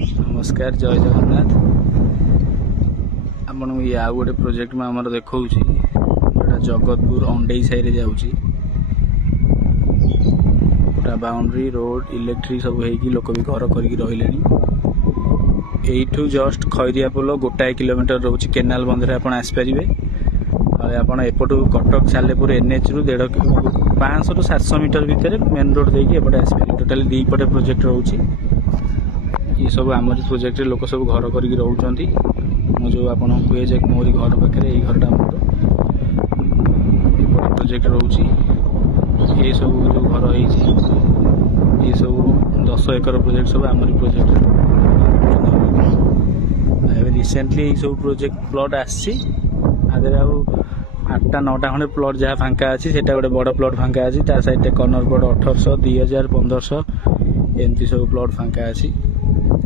नमस्कार जय जगन्नाथ आपण ये आउ गोटे प्रोजेक्ट में आमर देखा जोटा जगतपुर अंडेई साई रे जाऊँगी पूरा बाउंड्री रोड इलेक्ट्रिक सब हो लोक भी घर कर you just Khairiya pole गोटाए kilometre रोचे केनाल बंधे आप आसपारे आपड़ एपटू कटक सालेपुर एनएच रु 500 ରୁ 700 मीटर भितर मेन रोड देखिए एपटे आसपारे टोटाली दी पटे प्रोजेक्ट रोचे ये सब आमरी प्रोजेक्ट लोक सब घर कर जो आप कहे जे मोरी घर पाखे यही घरटा मोर प्रोजेक्ट रोचे ये सब जो घर हो ये सब 10 एकर प्रोजेक्ट सब आमरी प्रोजेक्ट रिसेंटली ये सब प्रोजेक्ट प्लॉट आसी आदि आउ 8टा 9टा खंडे प्लॉट जहाँ फांका अच्छी से गोटे बड़ प्लॉट फांका अच्छी साइड कॉर्नर प्लॉट 1800 2000 1500 एमती सब प्लॉट फांका अच्छी।